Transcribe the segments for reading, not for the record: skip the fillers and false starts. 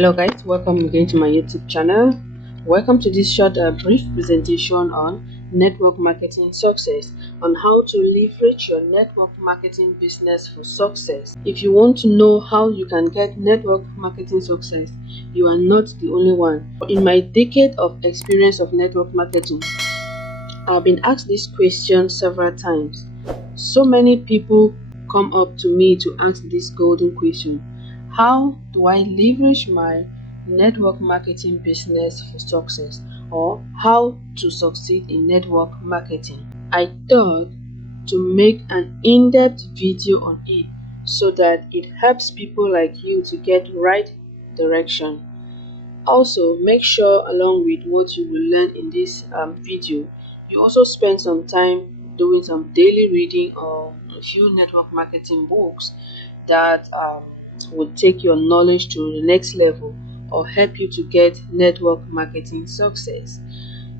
Hello guys, welcome again to my YouTube channel. Welcome to this short brief presentation on network marketing success, on how to leverage your network marketing business for success. If you want to know how you can get network marketing success, you are not the only one. In my decade of experience of network marketing, I've been asked this question several times. So many people come up to me to ask this golden question: how do I leverage my network marketing business for success, or how to succeed in network marketing? I thought to make an in-depth video on it so that it helps people like you to get right direction. Also, make sure along with what you will learn in this video, you also spend some time doing some daily reading of a few network marketing books that would take your knowledge to the next level or help you to get network marketing success.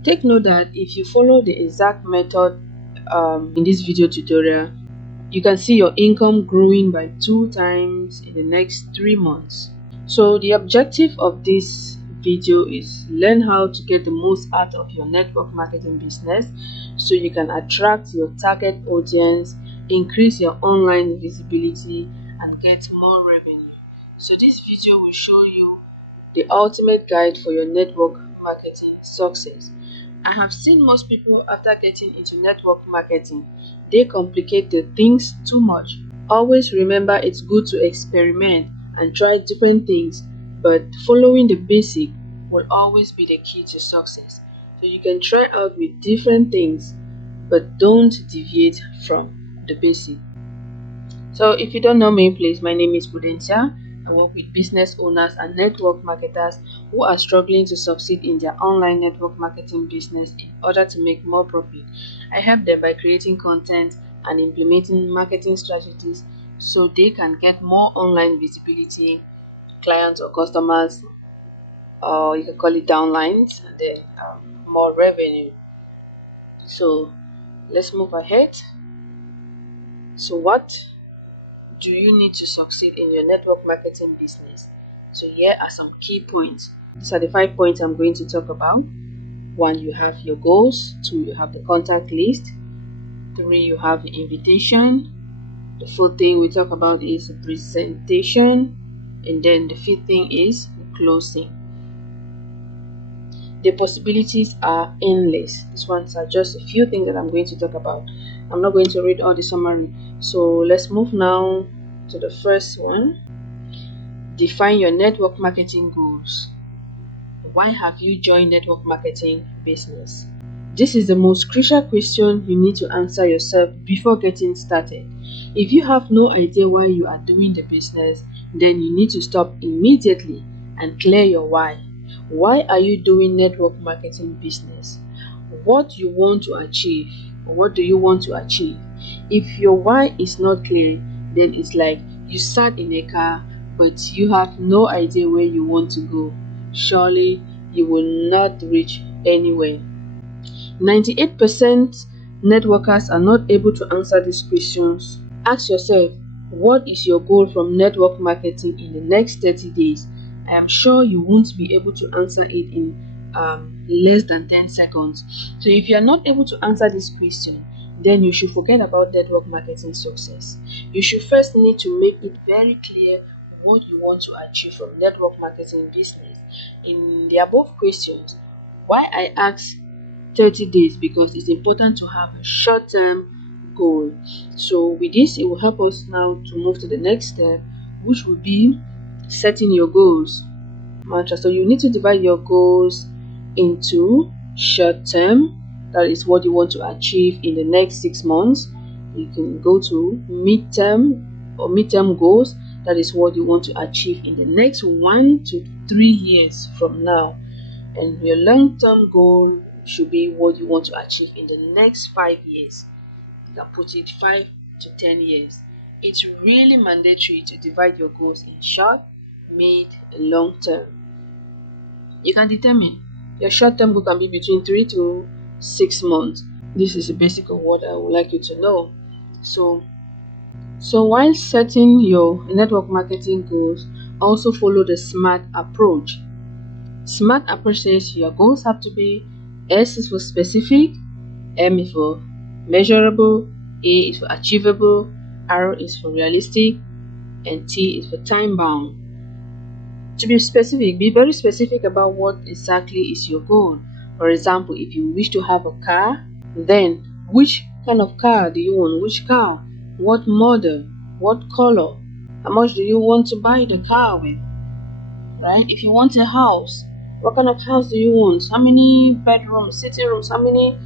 Take note that if you follow the exact method in this video tutorial, you can see your income growing by 2 times in the next 3 months. So the objective of this video is learn how to get the most out of your network marketing business so you can attract your target audience, increase your online visibility, and get more revenue. So this video will show you the ultimate guide for your network marketing success. I have seen most people, after getting into network marketing, they complicate the things too much. Always remember, it's good to experiment and try different things, but following the basic will always be the key to success. So you can try out with different things, but don't deviate from the basic. So if you don't know me, please, my name is Prudencia. I work with business owners and network marketers who are struggling to succeed in their online network marketing business in order to make more profit. I help them by creating content and implementing marketing strategies so they can get more online visibility, clients or customers, or you can call it downlines, and then more revenue. So let's move ahead. So what do you need to succeed in your network marketing business? So here are some key points. These are the 5 points I'm going to talk about. 1, you have your goals. 2, you have the contact list. 3, you have the invitation. The 4th thing we talk about is the presentation. And then the 5th thing is the closing. The possibilities are endless. These ones are just a few things that I'm going to talk about. I'm not going to read all the summary. So let's move now to the first one. Define your network marketing goals. Why have you joined network marketing business? This is the most crucial question you need to answer yourself before getting started. If you have no idea why you are doing the business, then you need to stop immediately and clear your why. Why are you doing network marketing business? What you want to achieve? What do you want to achieve? If your why is not clear, then it's like you sat in a car but you have no idea where you want to go. Surely you will not reach anywhere. 98% networkers are not able to answer these questions. Ask yourself, what is your goal from network marketing in the next 30 days? I am sure you won't be able to answer it in less than 10 seconds. So if you are not able to answer this question, then you should forget about network marketing success. You should first need to make it very clear what you want to achieve from network marketing business. In the above questions, why I ask 30 days, because it's important to have a short-term goal. So with this, it will help us now to move to the next step, which will be setting your goals. So you need to divide your goals into short-term, that is what you want to achieve in the next 6 months. You can go to mid-term or mid-term goals, that is what you want to achieve in the next 1 to 3 years from now. And your long-term goal should be what you want to achieve in the next 5 years. You can put it 5 to 10 years. It's really mandatory to divide your goals in short, mid, and long term. You can determine your short-term goal can be between 3 to 6 months. This is the basic of what I would like you to know. So while setting your network marketing goals, also follow the SMART approach. SMART approach says your goals have to be: S is for specific, M is for measurable, A is for achievable, R is for realistic, and T is for time bound. To be specific, be very specific about what exactly is your goal. For example, if you wish to have a car, then which kind of car do you want? Which car? What model? What color? How much do you want to buy the car with? Right? If you want a house, what kind of house do you want? How many bedrooms, sitting rooms, how many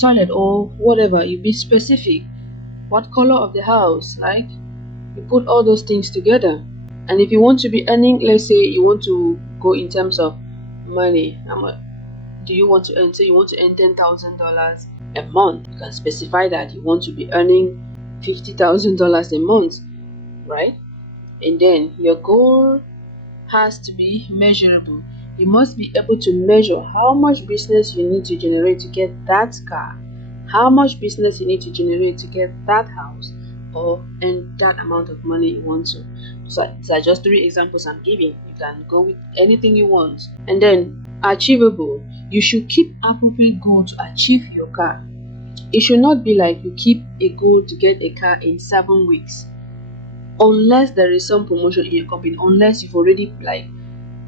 toilet, or whatever? You be specific. What color of the house? Like, you put all those things together. And if you want to be earning, let's say you want to go in terms of money, how much do you want to earn? So you want to earn $10,000 a month. You can specify that you want to be earning $50,000 a month, right? And then your goal has to be measurable. You must be able to measure how much business you need to generate to get that car, how much business you need to generate to get that house, or earn that amount of money you want to. So these are just 3 examples I'm giving. You can go with anything you want. And then achievable. You should keep appropriate goal to achieve your car. It should not be like you keep a goal to get a car in 7 weeks. Unless there is some promotion in your company, unless you've already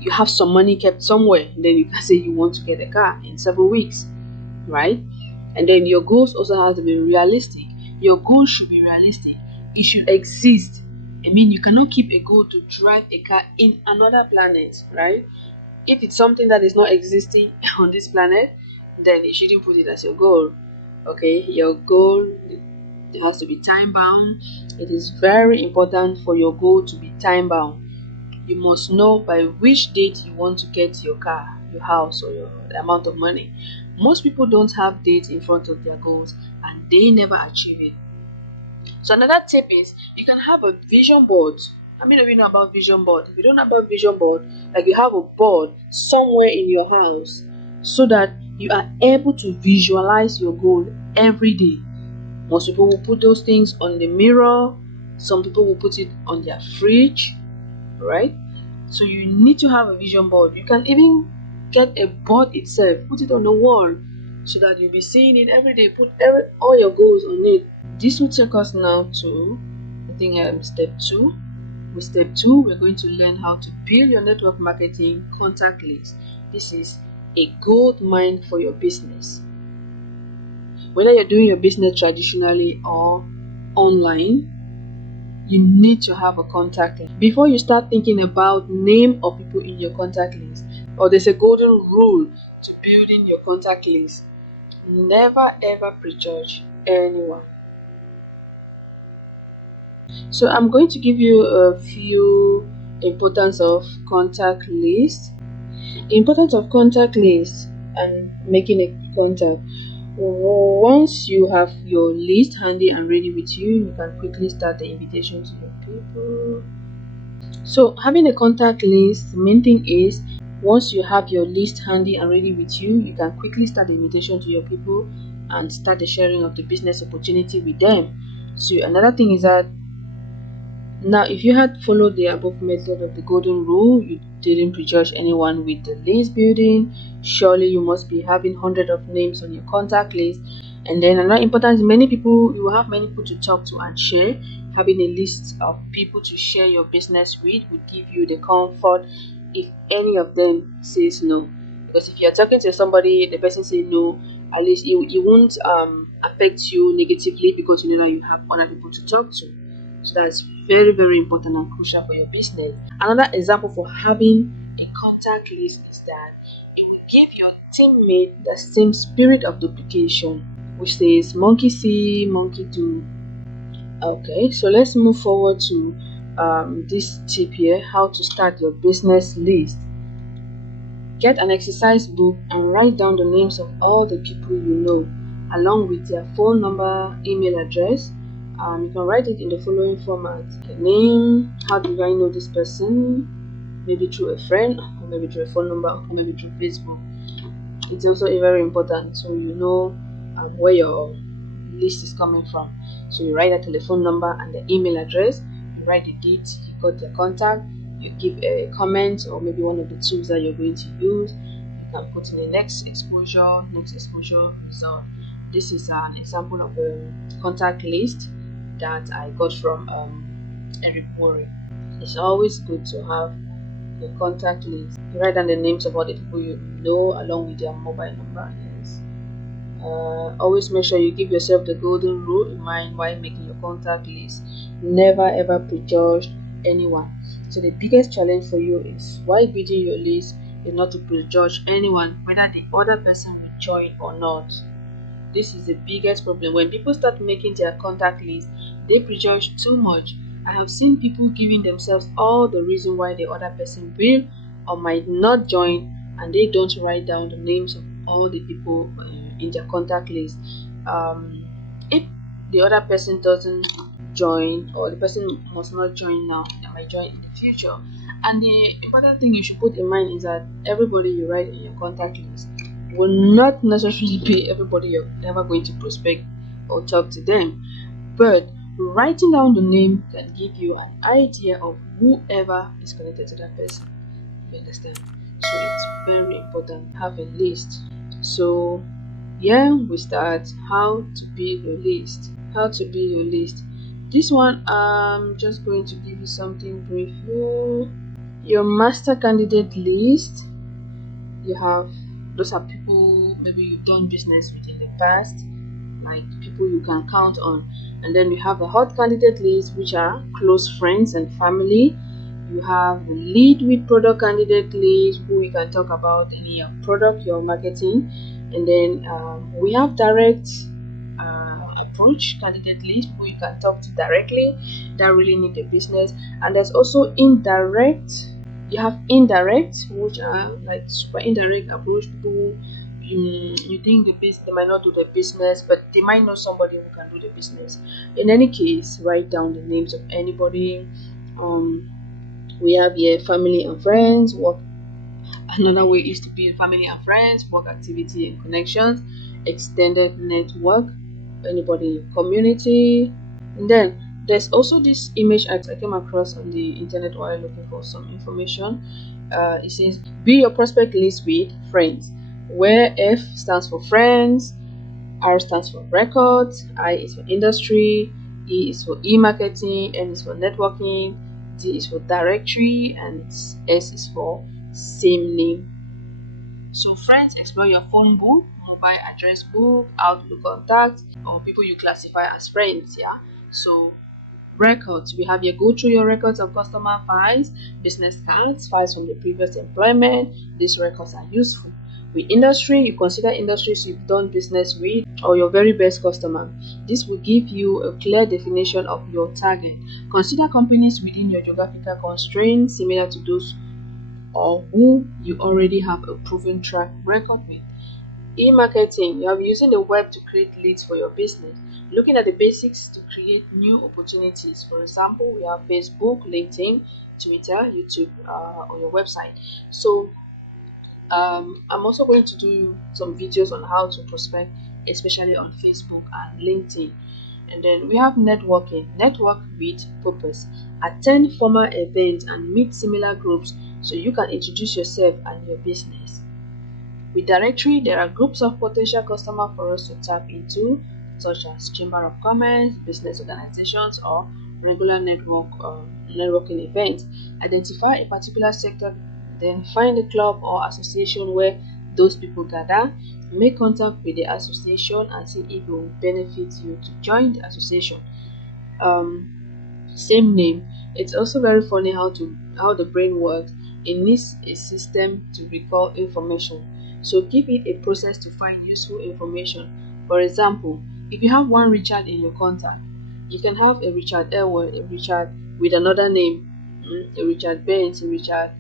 you have some money kept somewhere, then you can say you want to get a car in 7 weeks, right? And then your goals also have to be realistic. Your goal should be realistic. It should exist. I mean, you cannot keep a goal to drive a car in another planet, right? If it's something that is not existing on this planet, then you shouldn't put it as your goal. Okay, your goal, it has to be time bound. It is very important for your goal to be time bound. You must know by which date you want to get your car, your house, or the amount of money. Most people don't have dates in front of their goals and they never achieve it. So another tip is you can have a vision board. How many of you know about vision board? If you don't know about vision board, like you have a board somewhere in your house so that you are able to visualize your goal every day. Most people will put those things on the mirror. Some people will put it on their fridge, right? So you need to have a vision board. You can even get a board itself, put it on the wall so that you'll be seeing it every day. Put all your goals on it. This will take us now to, I think, step 2. With step 2, we're going to learn how to build your network marketing contact list. This is a gold mine for your business. Whether you're doing your business traditionally or online, you need to have a contact list. Before you start thinking about name of people in your contact list, or there's a golden rule to building your contact list: never ever prejudge anyone. So I'm going to give you a few importance of contact list. Importance of contact list and making a contact. Once you have your list handy and ready with you, you can quickly start the invitation to your people. So having a contact list, the main thing is once you have your list handy and ready with you, you can quickly start the invitation to your people and start the sharing of the business opportunity with them. So another thing is that now, if you had followed the above method of the golden rule, you didn't prejudge anyone with the list building, surely you must be having hundreds of names on your contact list. And then another important, many people, you will have many people to talk to and share. Having a list of people to share your business with would give you the comfort if any of them says no. Because if you're talking to somebody, the person say no, at least it won't affect you negatively, because you know that you have other people to talk to. So that's very, very important and crucial for your business. Another example for having a contact list is that it will give your teammate the same spirit of duplication, which says monkey see, monkey do. Okay, so let's move forward to this tip here: how to start your business list. Get an exercise book and write down the names of all the people you know, along with their phone number, email address. You can write it in the following format: the name, how do I know this person, maybe through a friend, or maybe through a phone number, or maybe through Facebook. It's also very important, so you know where your list is coming from. So you write the telephone number and the email address, you write the date you got their contact, you give a comment or maybe one of the tools that you're going to use. You can put in the next exposure result. This is an example of a contact list that I got from Eric Worre. It's always good to have a contact list. You write down the names of all the people you know along with their mobile number. Yes. Always make sure you give yourself the golden rule in mind while making your contact list. Never ever prejudge anyone. So the biggest challenge for you is while building your list is not to prejudge anyone, whether the other person will join or not. This is the biggest problem. When people start making their contact list, they prejudge too much. I have seen people giving themselves all the reason why the other person will or might not join, and they don't write down the names of all the people in their contact list. If the other person doesn't join, or the person must not join now, they might join in the future. And the important thing you should put in mind is that everybody you write in your contact list will not necessarily be everybody you're ever going to prospect or talk to them, but writing down the name can give you an idea of whoever is connected to that person. You understand? So it's very important to have a list. So yeah, we start how to build your list. This one, I'm just going to give you something brief here. Your master candidate list, you have, those are people maybe you've done business with in the past, like people you can count on. And then you have a hot candidate list, which are close friends and family. You have the lead with product candidate list, who you can talk about any product you're marketing. And then we have direct approach candidate list, who you can talk to directly, that really need the business. And there's also indirect. You have indirect, which are like super indirect approach, people you think they might not do the business, but they might know somebody who can do the business. In any case, write down the names of anybody. We have here family and friends, work. Another way is to build family and friends, work activity and connections, extended network, anybody in your community. And then there's also this image I came across on the internet while looking for some information. It says, be your prospect list with friends, where F stands for friends, R stands for records, I is for industry, E is for e-marketing, N is for networking, D is for directory, and S is for same name. So friends, explore your phone book, mobile address book, Outlook contacts, or people you classify as friends. Yeah. So records, we have here, go through your records of customer files, business cards, files from the previous employment. These records are useful. With industry, you consider industries you've done business with or your very best customer. This will give you a clear definition of your target. Consider companies within your geographical constraints similar to those or who you already have a proven track record with. E-marketing, you are using the web to create leads for your business, looking at the basics to create new opportunities. For example, we have Facebook, LinkedIn, Twitter, YouTube, on your website. So I'm also going to do some videos on how to prospect, especially on Facebook and LinkedIn. And then we have networking. Network with purpose. Attend formal events and meet similar groups so you can introduce yourself and your business. With directory, there are groups of potential customers for us to tap into, such as Chamber of Commerce, business organizations, or regular networking events. Identify a particular sector, then find a club or association where those people gather. Make contact with the association and see if it will benefit you to join the association. Same name. It's also very funny how the brain works. It needs a system to recall information. So give it a process to find useful information. For example, if you have one Richard in your contact, you can have a Richard Elwood, a Richard with another name, a Richard Benz, a Richard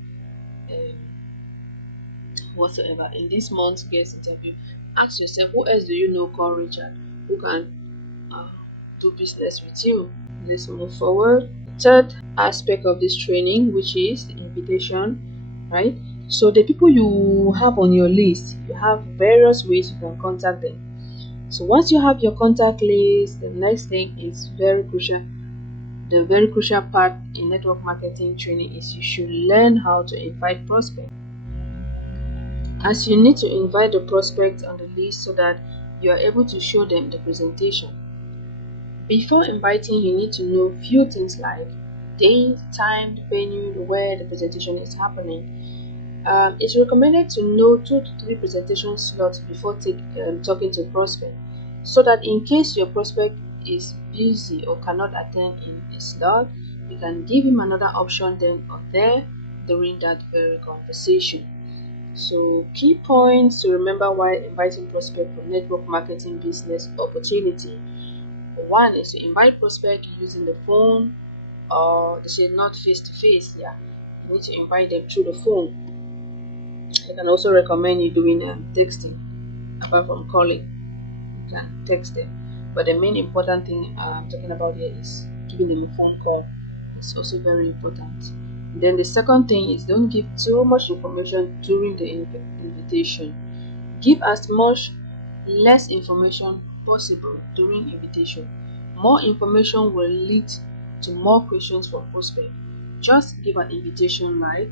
whatsoever. In this month's guest interview, ask yourself, who else do you know called Richard who can do business with you? Let's move forward. Third aspect of this training, which is the invitation, right? So the people you have on your list, you have various ways you can contact them. So once you have your contact list, the next thing is very crucial. the very crucial part in network marketing training is you should learn how to invite prospects, as you need to invite the prospects on the list so that you are able to show them the presentation. Before inviting, you need to know few things like date, time, venue, where the presentation is happening. It's recommended to know 2 to 3 presentation slots before talking to prospect, so that in case your prospect is busy or cannot attend in a slot, you can give him another option then or there during that very conversation. So key points to remember while inviting prospect for network marketing business opportunity. One is to invite prospect using the phone, or they say not face to face. Yeah, you need to invite them through the phone. I can also recommend you doing texting. Apart from calling, you can text them, but the main important thing I'm talking about here is giving them a phone call. It's also very important. Then the second thing is, don't give too much information during the invitation. Give as much less information possible during invitation. More information will lead to more questions from prospect. Just give an invitation like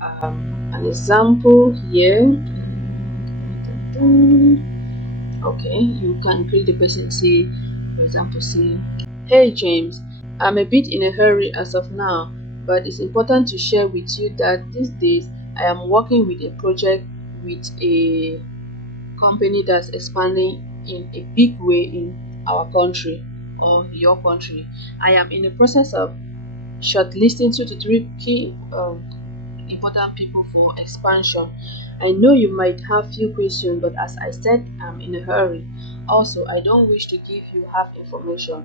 an example here. Okay, you can greet the person, say, for example, say, "Hey James, I'm a bit in a hurry as of now, but it's important to share with you that these days I am working with a project with a company that's expanding in a big way in our country or your country. I am in the process of shortlisting 2 to 3 key important people for expansion. I know you might have few questions, but as I said, I'm in a hurry. Also, I don't wish to give you half information.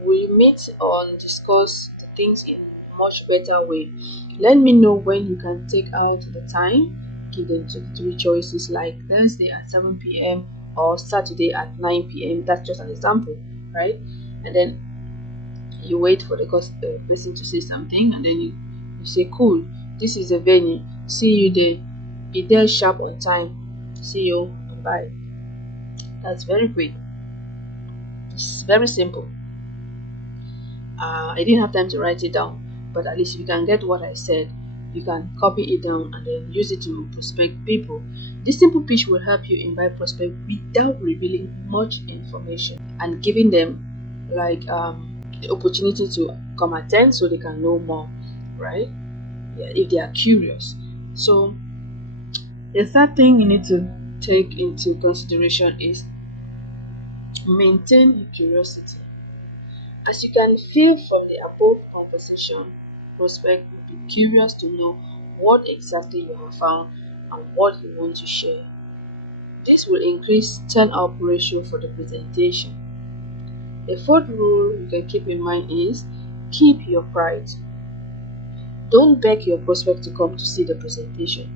We'll meet and discuss the things in much better way. Let me know when you can take out the time. Give them 2 to 3 choices like Thursday at 7 p.m. or Saturday at 9 p.m. That's just an example, right? And then you wait for the person to say something, and then you say, cool, this is the venue, see you there, be there sharp on time, see you and bye. That's very quick. It's very simple. I didn't have time to write it down, but at least you can get what I said. You can copy it down and then use it to prospect people. This simple pitch will help you invite prospect without revealing much information and giving them like the opportunity to come attend so they can know more, right? Yeah, if they are curious. So the third thing you need to take into consideration is maintain curiosity. As you can feel from the above conversation, prospect will be curious to know what exactly you have found and what you want to share. This will increase turn-up ratio for the presentation. The fourth rule you can keep in mind is keep your pride. Don't beg your prospect to come to see the presentation.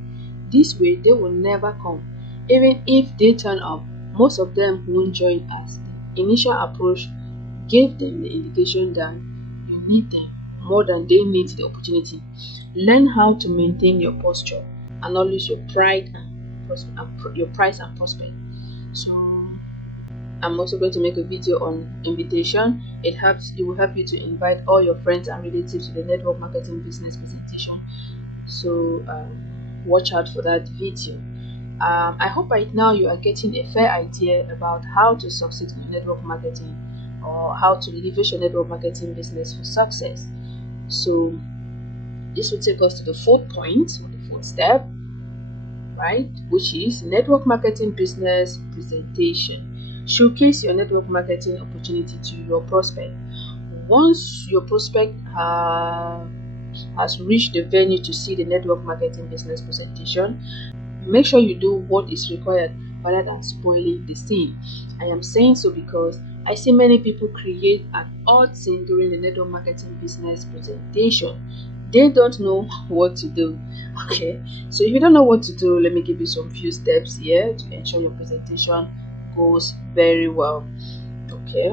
This way, they will never come. Even if they turn up, most of them won't join us. The initial approach gave them the indication that you need them more than they need the opportunity. Learn how to maintain your posture, acknowledge your pride and your price and prospect. So I'm also going to make a video on invitation. It will help you to invite all your friends and relatives to the network marketing business presentation. So watch out for that video. I hope right now you are getting a fair idea about how to succeed in network marketing, or how to leverage your network marketing business for success. So this will take us to the fourth point, or the fourth step, right, which is network marketing business presentation. Showcase your network marketing opportunity to your prospect. Once your prospect has reached the venue to see the network marketing business presentation, make sure you do what is required rather than spoiling the scene. I am saying so because I see many people create an odd scene during the network marketing business presentation. They don't know what to do. Okay, so if you don't know what to do, let me give you some few steps here to ensure your presentation goes very well. Okay,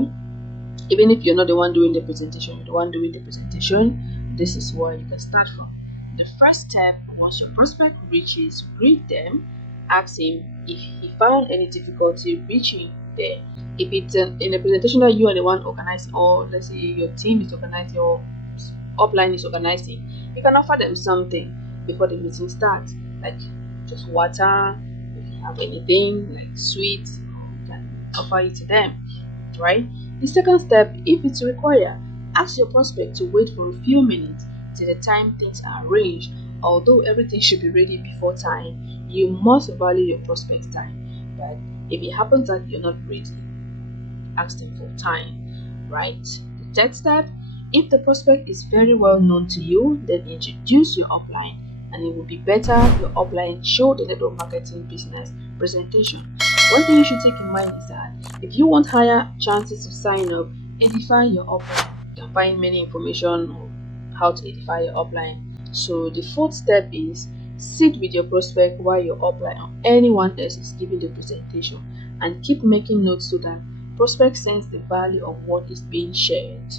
even if you're not the one doing the presentation, you're the one doing the presentation, this is where you can start from. The first step, once your prospect reaches, greet them, ask him if he found any difficulty reaching there. If it's in a presentation that you are the one organizing, or let's say your team is organizing, your upline is organizing, you can offer them something before the meeting starts, like just water. If you have anything like sweets, you can offer it to them, right? The second step, if it's required, ask your prospect to wait for a few minutes till the time things are arranged. Although everything should be ready before time, you must value your prospect's time. But if it happens that you're not ready, ask them for time, right? The third step, if the prospect is very well known to you, then introduce your upline, and it will be better your upline show the network marketing business presentation. One thing you should take in mind is that if you want higher chances to sign up, edify your upline. You can find many information on how to edify your upline. So the fourth step is sit with your prospect while your upline or anyone else is giving the presentation, and keep making notes so that prospect sense the value of what is being shared.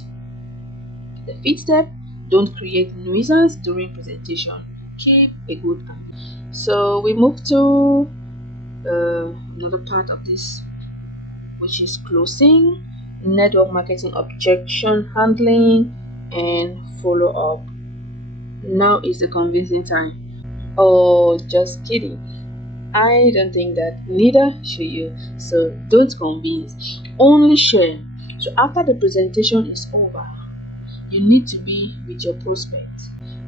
The fifth step, don't create nuisance during presentation. Keep a good ambience. So we move to another part of this, which is closing, network marketing objection handling, and follow up. Now is the convincing time. Oh, just kidding. I don't think that, neither should you. So don't convince, only share. So after the presentation is over, you need to be with your prospect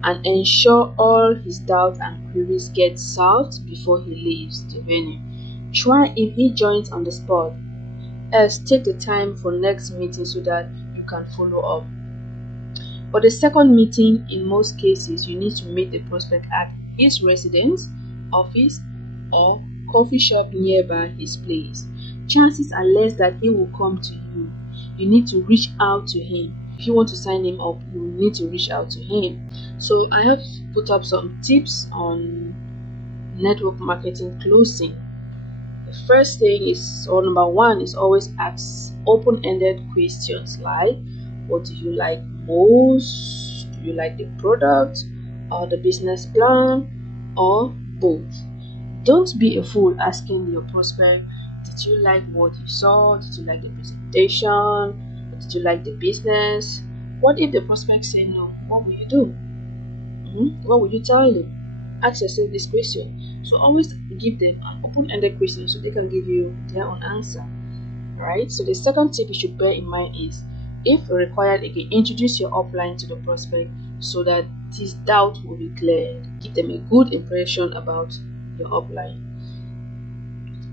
and ensure all his doubts and queries get solved before he leaves the venue. Try if he joins on the spot. Else take the time for next meeting so that you can follow up. For the second meeting, in most cases, you need to meet the prospect at his residence, office, or coffee shop nearby his place. Chances are less that he will come to you. You need to reach out to him. If you want to sign him up, you need to reach out to him. So I have put up some tips on network marketing closing. The first thing is, or number one, is always ask open-ended questions like, what do you like most? Do you like the product or the business plan, or both? Don't be a fool asking your prospect, did you like what you saw? Did you like the presentation? Did you like the business? What if the prospect say no? What will you do? What will you tell them? Ask yourself this question. So always give them an open-ended question so they can give you their own answer, right? So the second tip you should bear in mind is, if required again, introduce your upline to the prospect so that this doubt will be cleared. Give them a good impression about your upline.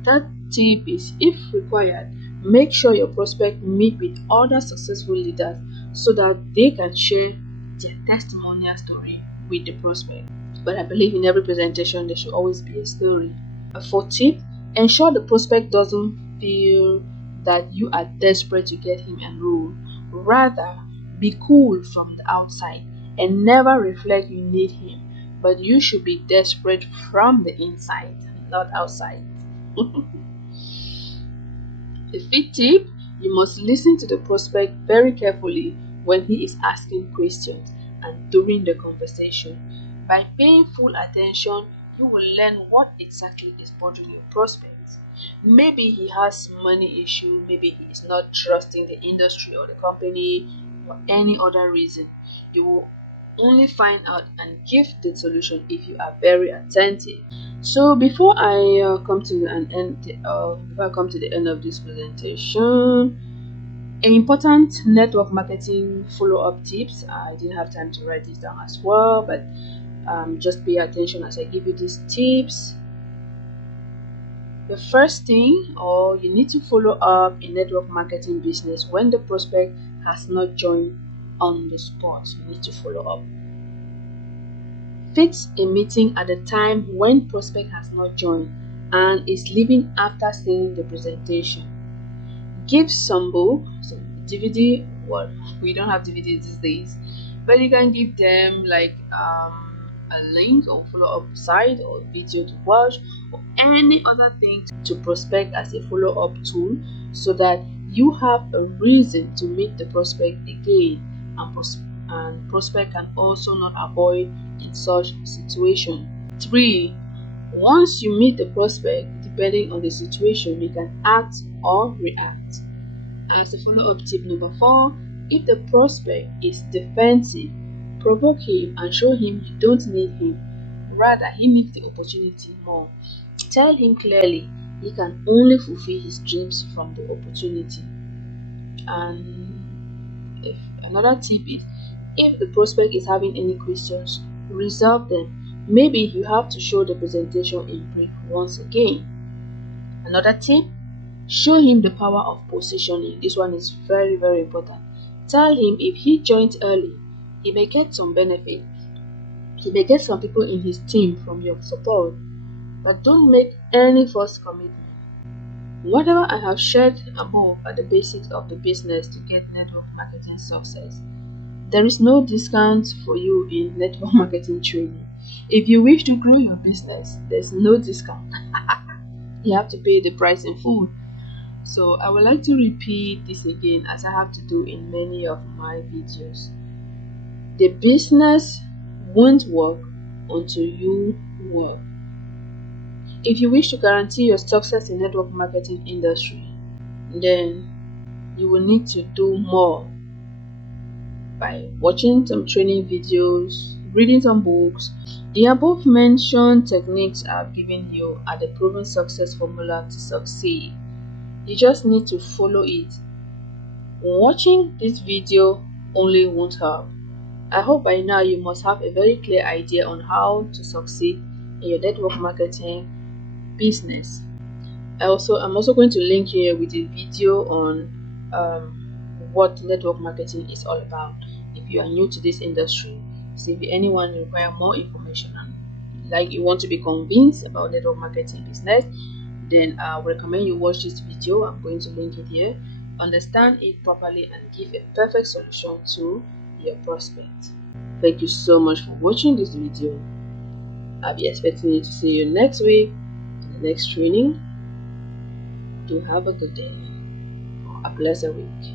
Third tip is, if required, make sure your prospect meet with other successful leaders so that they can share their testimonial story with the prospect. But I believe in every presentation there should always be a story. A fourth tip, ensure the prospect doesn't feel that you are desperate to get him enrolled. Rather, be cool from the outside and never reflect you need him, but you should be desperate from the inside, not outside. The fifth tip, you must listen to the prospect very carefully when he is asking questions and during the conversation. By paying full attention, you will learn what exactly is bothering your prospect. Maybe he has money issue, maybe he is not trusting the industry or the company, or any other reason. You will only find out and give the solution if you are very attentive. So before I come to the end of this presentation, important network marketing follow-up tips. I didn't have time to write this down as well, but just pay attention as I give you these tips. The first thing, or you need to follow up in network marketing business when the prospect has not joined on the spot. You need to follow up. Fix a meeting at the time when prospect has not joined and is leaving after seeing the presentation. Give some book, some DVD. Well, we don't have DVDs these days, but you can give them like a link or follow-up site or video to watch or any other thing to prospect as a follow-up tool, so that you have a reason to meet the prospect again, and prospect can also not avoid in such situation. 3. Once you meet the prospect, the depending on the situation, you can act or react. As a follow-up tip number 4, if the prospect is defensive, provoke him and show him you don't need him. Rather, he needs the opportunity more. Tell him clearly he can only fulfill his dreams from the opportunity. And if another tip is, if the prospect is having any questions, resolve them. Maybe you have to show the presentation in brief once again. Another tip, show him the power of positioning. This one is very, very important. Tell him if he joins early, he may get some benefit. He may get some people in his team from your support, but don't make any false commitment. Whatever I have shared above are the basics of the business to get network marketing success. There is no discount for you in network marketing training. If you wish to grow your business, there's no discount. You have to pay the price in full. So I would like to repeat this again, as I have to do in many of my videos. The business won't work until you work. If you wish to guarantee your success in network marketing industry, then you will need to do more by watching some training videos, reading some books. The above mentioned techniques I've given you are the proven success formula to succeed. You just need to follow it. Watching this video only won't help. I hope by now you must have a very clear idea on how to succeed in your network marketing business. I'm also going to link here with a video on what network marketing is all about. If you are new to this industry, so if anyone require more information and like you want to be convinced about network marketing business, then I recommend you watch this video. I'm going to link it here. Understand it properly and give a perfect solution to your prospect. Thank you so much for watching this video. I'll be expecting you to see you next week in the next training. Do have a good day. A blessed week.